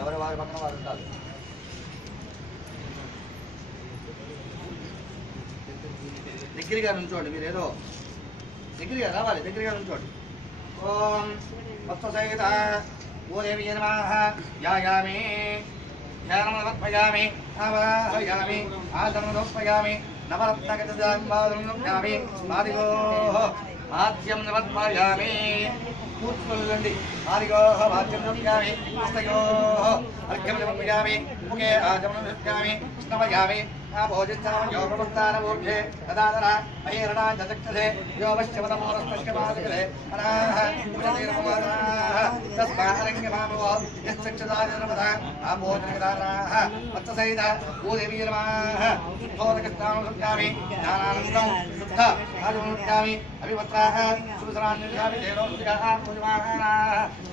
ఎవరి వారి పక్కన వారు ఉంటారు. దగ్గరగా నుంచోండి, మీరు ఏదో దగ్గరగా రావాలి, దగ్గరగా నుంచోండి. ఓం వత్ససహిత ఓదేవి నమః యాయామి ధ్యానమర్పయామి ఆవాహయామి ఆసనమర్పయామి నవరత్నగజాంబాదుర్యామి మాదిగోః ఆద్యం నమర్పయామి కూర్చోండి. ఆదిగోః వాద్యం నమర్పయామి హస్తయోః అర్ఘ్యం నమర్పయామి ముఖే ఆచమనం నమర్పయామి స్నవయామి ఆభోజిస్తానయోగమస్తానమూర్ధే తదాదర అహేరణా చక్షసే యోగశ్చవదమోరస్తశ్చమాదకలే అనాః పుజతీరకుమారాః తస్మారంగమాభవో యశ్చక్షదాజనమద ఆభోజనగదారాః వత్ససహిత భూదేవీ నమః శుద్ధోదకస్నానం నృత్యామి జ్ఞానానందం శుద్ధ ఆజమనుత్యామి అభివత్రాః సుసరాన్నిర్యామి దేవో సుజాః పూజమానాః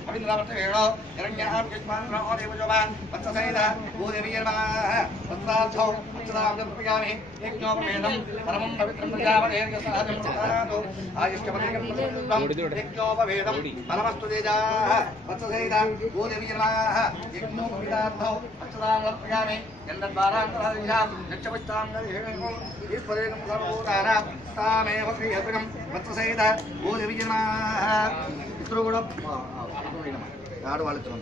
అవింద్రవర్తేణో హిరణ్యః విష్మానో దేవజోవాన్ వత్ససహిత భూదేవీ నమః వత్సార్థో వత్సదాంగప్రయామి యజ్ఞోపవేదం పరమం పవిత్రం ప్రజాపతేర్య సహజం సదాతు ఆయుష్కపతికం ప్రసిద్ధం యజ్ఞోపవేదం పరమస్తు తేజాః వత్ససహిత భూదేవీ నమః యజ్ఞోపవేదార్థో వత్సదాంగప్రయామి గంధద్వారాంతరాదిశాం యక్షపుష్టాంగదేహేమో ఈశ్వరేకం సర్వభూతానాం తామేవ శ్రీహస్తం వత్ససహిత భూదేవీ నమః ఇతరు కూడా ఆడవాళ్ళిద్దరం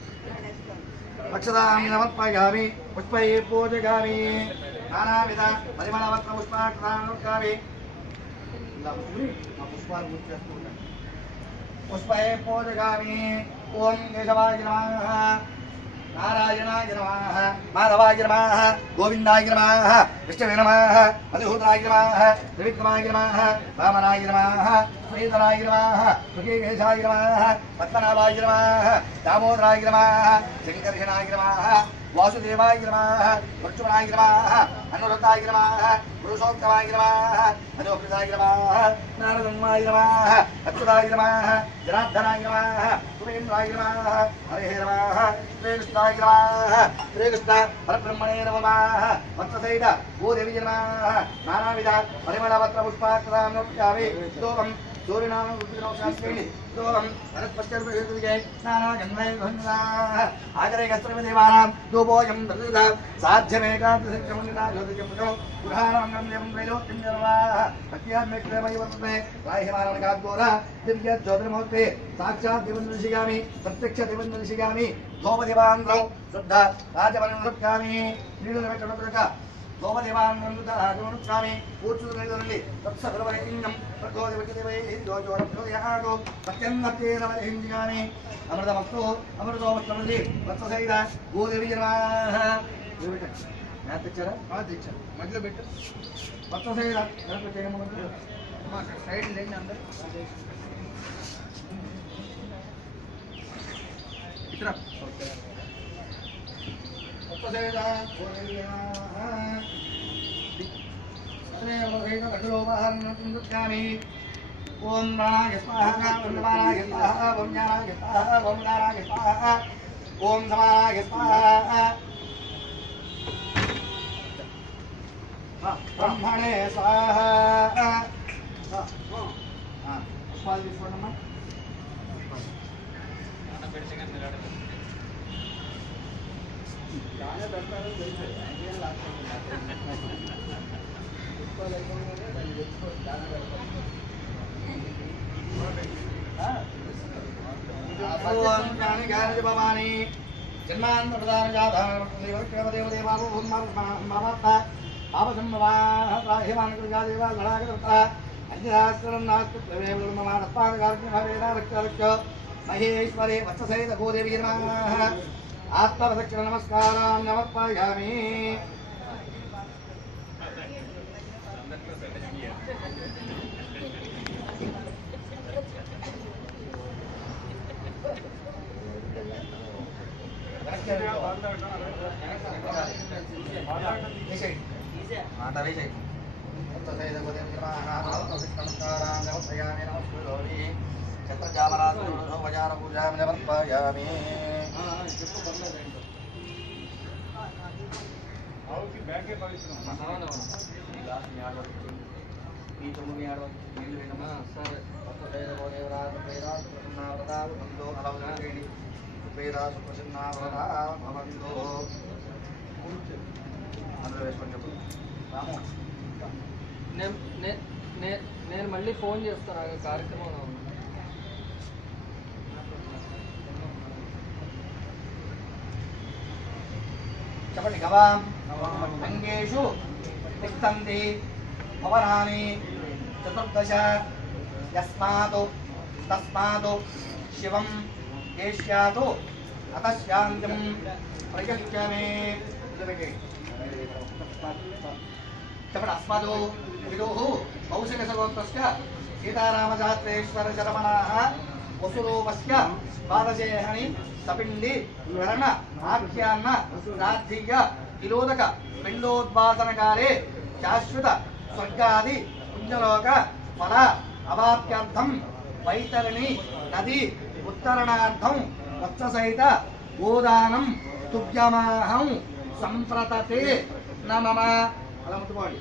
అక్షదామి నమర్పయామి పుష్పై పూజగామి నానావిధ పరిమళవత్ర పుష్పాక్షామి పుష్పాలు పూజ చేస్తుంటాను. పుష్పై పూజగామి ఓం కేశవాయ నమః నారాయణాయ నమః మాధవాయ నమః గోవిందాయ నమః విష్ణవే నమః మధుసూదనాయ నమః త్రివిక్రమాయ నమః వామనాయ నమః శ్రీధరాయ నమః ఋషికేశాయ నమః పద్మనాభాయ నమః దామోదరాయ నమః శంకర్షణాయ నమః వాసుదేవాయ నమః లక్ష్మణాయ నమః అనురుద్ధాయ నమః పురుషోత్తమాయ నమః అనుప్రదాయ నమః నారదన్మాయ నమః అచ్యుతాయ నమః జనార్దనాయ నమః సురేంద్రాయ నమః హరే నమః శ్రీకృష్ణాయ నమః శ్రీకృష్ణ పరబ్రహ్మణే నమః వత్ససహిత భూదేవీ నమః నానావిధ పరిమళవత్ర పుష్పాక్షరాం నమస్కామి స్తోమం సూర్యనామం రుద్రనమస్కామి స్తోమం వనస్పత్యర్పయే నానాగంధైర్వందాః ఆగరే గస్త్రమదేవానాం ధూపోయం దదృత సాధ్యమేకాదశకమనినా జ్యోతిజంపదో పురాణం గమ్యం వైలోక్యం జర్వాః సత్యాన్మేక్షమై వర్తతే రాహిమానకాద్గోర దివ్య జ్యోతిర్మూర్తే సాక్షాత్ దివందర్శిగామి ప్రత్యక్ష దివందర్శిగామి ధూపదివాంధ్రం శుద్ధ రాజవనం నృత్యామి నీళ్ళు పెట్టక ధూపదివాంధ్రం కూర్చుని తత్సర్వైంగం ప్రచోదయవైజోజోరప్రయోయాగో సత్యన్నతేరవహింజిగామి అమృతమస్తు అమృతోమస్తమల్లి వత్ససహిత భూదేవీ నమః తెచ్చారా తెచ్చారు మధ్యలో పెట్టు వత్ససహిత సైడ్ లేండి అందరు ఇతర వత్ససహిత భూదేవీ నమః ఓం ప్రాణాయ స్వాహా ఓం నమానాయ స్వాహా ఓం జ్ఞానాయ స్వాహా ఓం దానాయ స్వాహా ఓం సమానాయ స్వాహా బ్రహ్మణే స్వాహా పుష్పాలు తీసుకోండమ్మా. భవాని మహేశ్వరి వత్ససహిత భూదేవి నమః ఆత్మరక్షణ నమస్కారం నమర్పయామి. ఈ 9 నీళ్ళు భవంతో అలవజనగేణి ఉపేద సుప్రసన్నావరదా భవంతో అందులో వేసుకొని చెప్పు రాము. నేను మళ్ళీ ఫోన్ చేస్తాను కార్యక్రమంలో. చెప్పండి. గవాం అంగేషు తిష్టంతి భవనాని చతుర్దశ యస్మాత్ తస్మాత్ శివం ఏష్యాత్ అతశాంతిం ప్రయచ్చమే. చెప్పండి. అస్మద్ విదుః కౌశికసగోత్రస్య సీతారామజాత్రేశ్వర శరమణాః వసురూపస్య ద్వాదశేహని సపిండి కరణ ఆఖ్యాన్న రాద్ధీయ తిలోదక పిండోద్వాసనకారే శాశ్వత స్వర్గాది పుణ్యలోక ఫల అవాప్యార్థం వైతరణి నది ఉత్తరణార్థం వత్ససహిత గోదానం తుభ్యమాహం సంప్రతతే నమమ. అలా ముట్టుకోండి.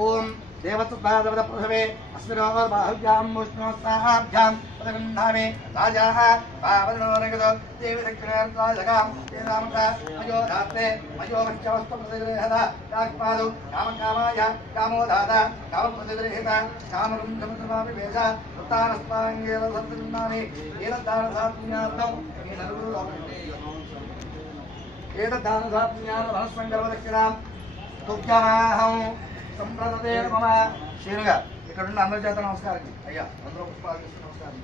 ఓం దేవతృపాదవద ప్రథమే అస్మిరోర్బాహుభ్యాం విష్ణోత్సాహాభ్యాం పదగంధామే రాజాః పావనోరగతో దేవి దక్షిణార్కాజగాం తేనామక మయో రాత్రే మయో వంచవస్తు ప్రతిగ్రహద రాక్పాదు కామకామాయ కామోదాత కామప్రతిగ్రహిత కామరుంధమృతమాపి వేష వృత్తానస్పాంగేన సంతృన్నాని ఏతద్దానసాత్మ్యార్థం ఈ నలుగురు ఏతద్దానసాత్మ్యాన వనస్పంగర్వదక్షిణాం తుభ్యమాహం సంప్రదే మమ. శ్రీనుగా ఇక్కడ ఉన్న అందరి చేత నమస్కారం. అయ్యా అందరూ పుష్పాలు నమస్కారం.